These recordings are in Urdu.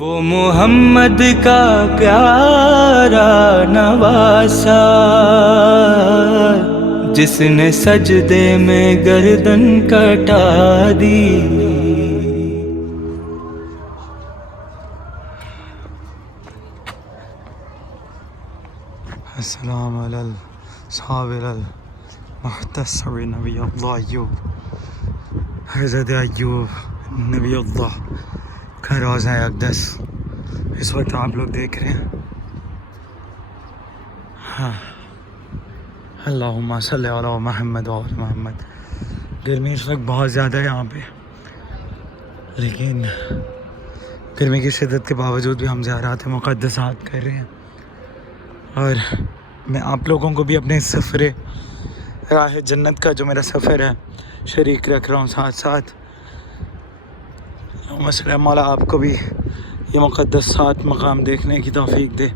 وہ محمد کا پیارا نواسا، جس نے سجدے میں گردن کٹا دی۔ السلام علی الصابر المحتسب نبی اللہ ایوب، حضرت ایوب نبی اللہ کا روضہ اقدس اس وقت آپ لوگ دیکھ رہے ہیں۔ ہاں، اللہم صلی علی محمد و علی محمد۔ گرمی اس وقت بہت زیادہ ہے یہاں پہ، لیکن گرمی کی شدت کے باوجود بھی ہم زیارات مقدسات کر رہے ہیں، اور میں آپ لوگوں کو بھی اپنے سفر راہ جنت کا جو میرا سفر ہے شریک رکھ رہا ہوں ساتھ ساتھ۔ مسئلہ مولا آپ کو بھی یہ مقدس سات مقام دیکھنے کی توفیق دے،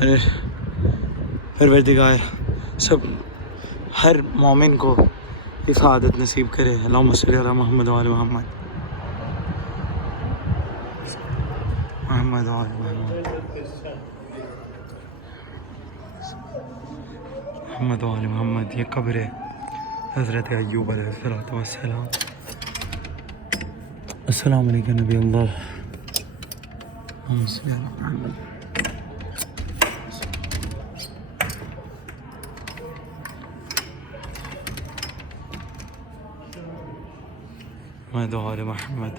اور پروردگار سب ہر مومن کو یہ سعادت نصیب کرے۔ اللہم صلی علی محمد و علی محمد، محمد و علی محمد، محمد و علی محمد۔ یہ قبر حضرت ایوب علیہ السلام۔ السلام علیکم نبی اللہ، اللہم صلی علی محمد۔ محمد و علی محمد۔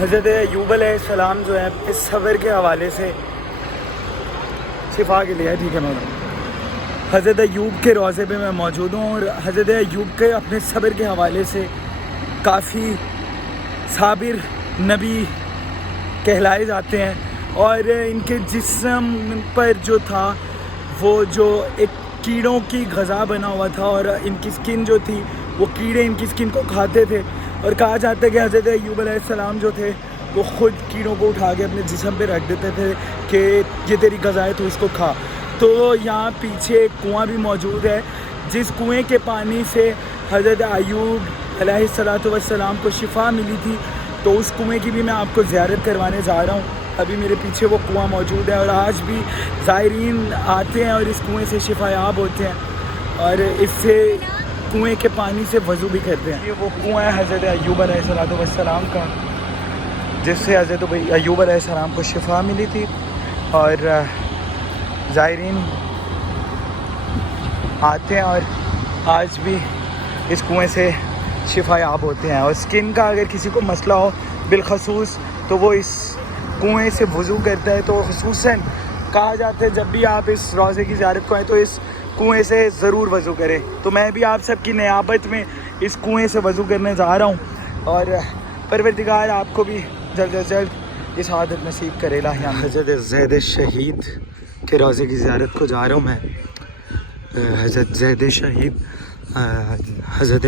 حضرت ایوب علیہ السلام جو ہے اس صبر کے حوالے سے شفا کے لیے، ٹھیک ہے مولانا، حضرت ایوب کے روضے پہ میں موجود ہوں، اور حضرت ایوب کے اپنے صبر کے حوالے سے کافی صابر نبی کہلائے جاتے ہیں، اور ان کے جسم پر جو تھا وہ جو ایک کیڑوں کی غذا بنا ہوا تھا، اور ان کی سکن جو تھی وہ کیڑے ان کی سکن کو کھاتے تھے، اور کہا جاتا ہے کہ حضرت ایوب علیہ السلام جو تھے وہ خود کیڑوں کو اٹھا کے اپنے جسم پہ رکھ دیتے تھے کہ یہ تیری غذا ہے تو اس کو کھا۔ تو یہاں پیچھے ایک کنواں بھی موجود ہے، جس کنویں کے پانی سے حضرت ایوب علیہ السلام کو شفا ملی تھی، تو اس کنویں کی بھی میں آپ کو زیارت کروانے جا رہا ہوں۔ ابھی میرے پیچھے وہ کنواں موجود ہے، اور آج بھی زائرین آتے ہیں اور اس کنویں سے شفا یاب ہوتے ہیں، اور اس سے کنویں کے پانی سے وضو بھی کرتے ہیں۔ یہ وہ کنواں ہے حضرت ایوب علیہ السلام کا، جس سے حضرت ایوب علیہ السلام کو شفا ملی تھی، اور زائرین آتے ہیں اور آج بھی اس کنویں سے شفا یاب ہوتے ہیں۔ اور سکن کا اگر کسی کو مسئلہ ہو بالخصوص تو وہ اس کنویں سے وضو کرتا ہے۔ تو خصوصاً کہا جاتا ہے جب بھی آپ اس روضے کی زیارت کو آئیں تو اس کنویں سے ضرور وضو کریں۔ تو میں بھی آپ سب کی نیابت میں اس کنویں سے وضو کرنے جا رہا ہوں، اور پروردگار آپ کو بھی جلد از جلد اس عادت نصیب کرے۔ الہی آمین۔ حضرت زید شہید کے روضے کی زیارت کو جا رہا ہوں میں۔ حضرت زید شہید حضرت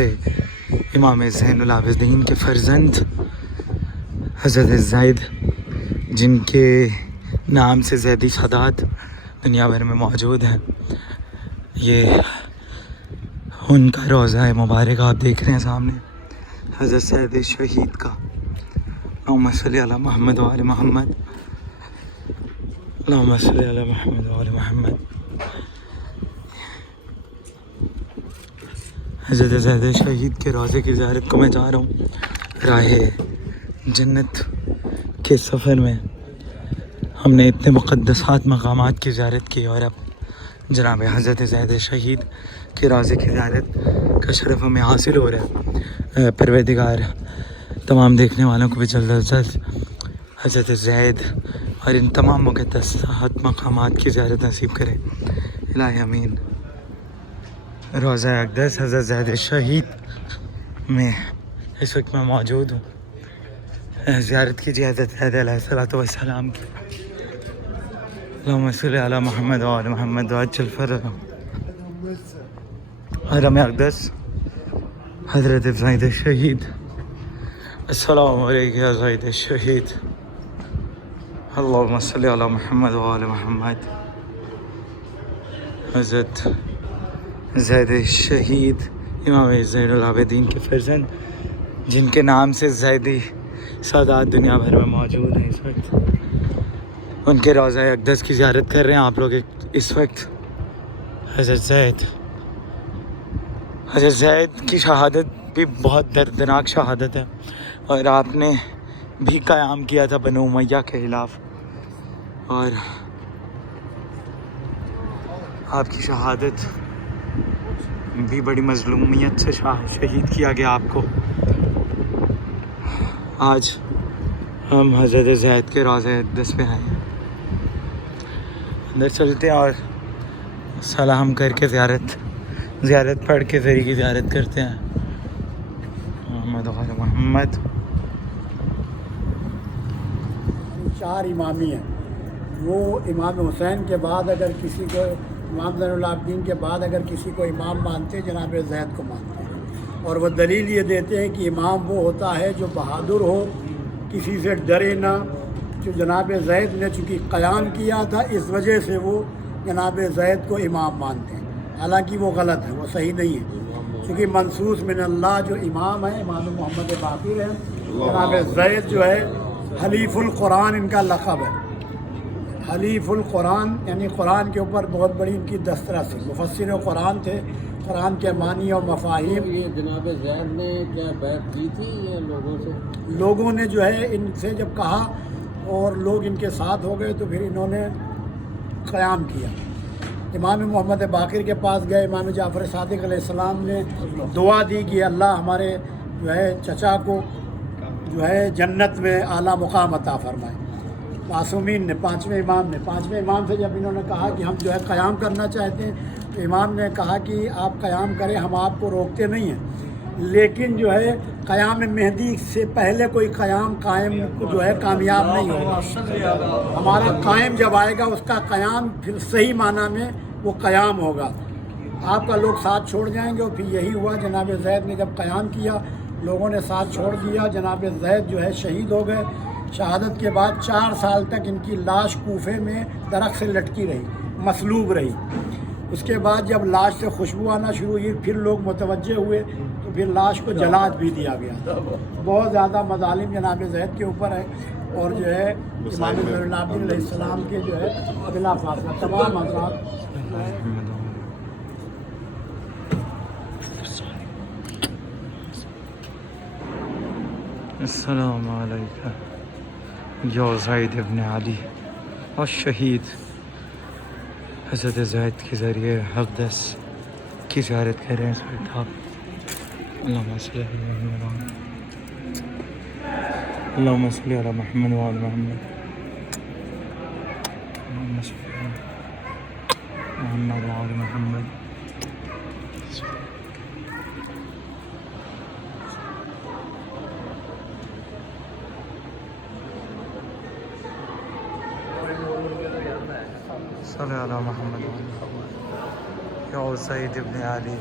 امام زین العابدین کے فرزند حضرت زید، جن کے نام سے زیدی سادات دنیا بھر میں موجود ہیں، یہ ان کا روضہ مبارک آپ دیکھ رہے ہیں سامنے، حضرت زید شہید کا۔ اللہم صلی علی محمد و علی محمد، اللہم صلی علی محمد و علی محمد۔ حضرت زید شہید کے روضے کی زیارت کو میں جا رہا ہوں۔ راہ جنت کے سفر میں ہم نے اتنے مقدسات مقامات کی زیارت کی، اور اب جناب حضرت زید شہید کے روضے کی زیارت کا شرف ہمیں حاصل ہو رہا ہے۔ پروردگار تمام دیکھنے والوں کو بھی جلد از جلد حضرت زید اور ان تمام مقدسات مقامات کی زیارت نصیب کرے۔ الہی امین۔ روضہ اقدس حضرت زید شہید میں اس وقت میں موجود ہوں۔ زیارت کیجیے حضرت زید علیہ السلام کی۔ اللہم صلی علی محمد و علی محمد وعجل فرجهم۔ حرم اقدس حضرت زید شہید، السلام علیکم یا زید شہید، اللہم صلی علی محمد و علی محمد۔ حضرت زید شہید امام زین العابدین کے فرزند جن کے نام سے زیدی سادات دنیا بھر میں موجود ہیں اس وقت، ان کے روضہ اقدس کی زیارت کر رہے ہیں آپ لوگ اس وقت۔ حضرت زید کی شہادت بھی بہت دردناک شہادت ہے، اور آپ نے بھی قیام کیا تھا بنو امیہ کے خلاف، اور آپ کی شہادت بھی بڑی مظلومیت سے شہید کیا گیا آپ کو۔ آج ہم حضرت زید کے روضہ اقدس پہ آئے ہیں، اندر چلتے ہیں اور سلام کر کے زیارت پڑھ کے ذری کی زیارت کرتے ہیں۔ محمد غیر محمد 4 امامی ہیں، وہ امام حسین کے بعد اگر کسی کو، امام زین العابدین کے بعد اگر کسی کو امام مانتے ہیں جناب زید کو مانتے ہیں، اور وہ دلیل یہ دیتے ہیں کہ امام وہ ہوتا ہے جو بہادر ہو، کسی سے ڈرے نہ۔ جو جناب زید نے چونکہ قیام کیا تھا اس وجہ سے وہ جناب زید کو امام مانتے ہیں، حالانکہ وہ غلط ہے، وہ صحیح نہیں ہے، چونکہ منصوص من اللہ جو امام ہے امام محمد باقر ہے۔ جناب زید جو ہے حلیف القرآن ان کا لقب ہے، حلیف القرآن، یعنی قرآن کے اوپر بہت بڑی ان کی دسترس ہے، مفسر قرآن تھے، قرآن کے معنی اور مفاہیم۔ یہ جناب زید نے کیا بیعت کی تھی یہ لوگوں نے جو ہے ان سے جب کہا اور لوگ ان کے ساتھ ہو گئے تو پھر انہوں نے قیام کیا۔ امام محمد باقر کے پاس گئے، امام جعفر صادق علیہ السلام نے دعا دی کہ اللہ ہمارے جو ہے چچا کو جو ہے جنت میں اعلیٰ مقام عطا فرمائے۔ معصومین نے، پانچویں امام سے جب انہوں نے کہا کہ ہم جو ہے قیام کرنا چاہتے ہیں، تو امام نے کہا کہ آپ قیام کریں، ہم آپ کو روکتے نہیں ہیں، لیکن جو ہے قیام مہدی سے پہلے کوئی قیام قائم جو ہے کامیاب نہیں ہوگا۔ ہمارا قائم جب آئے گا اس کا قیام پھر صحیح معنی میں وہ قیام ہوگا، آپ کا لوگ ساتھ چھوڑ جائیں گے۔ اور پھر یہی ہوا، جناب زید نے جب قیام کیا لوگوں نے ساتھ چھوڑ دیا، جناب زید جو ہے شہید ہو گئے۔ شہادت کے بعد 4 سال تک ان کی لاش کوفے میں درخت سے لٹکی رہی، مصلوب رہی۔ اس کے بعد جب لاش سے خوشبو آنا شروع ہوئی پھر لوگ متوجہ ہوئے تو پھر لاش کو جلا بھی دیا گیا۔ بہت زیادہ مظالم جناب زید کے اوپر ہے، اور جو ہے امام زین العابدین علیہ السلام کے جو ہے بلا فاصلہ تمام حضرات السلام علیکم یا زید ابن علی اور شہید حضرت زید کے ذریعے اقدس کی زیارت کر رہے ہیں اس وقت آپ۔ اللہم صلی علی محمد، اللہم صلی علی محمد وعلی محمد، اللہم صلی علی محمد وعلی محمد۔ صلی علی محمد وعلی محمد یا زید ابن علی۔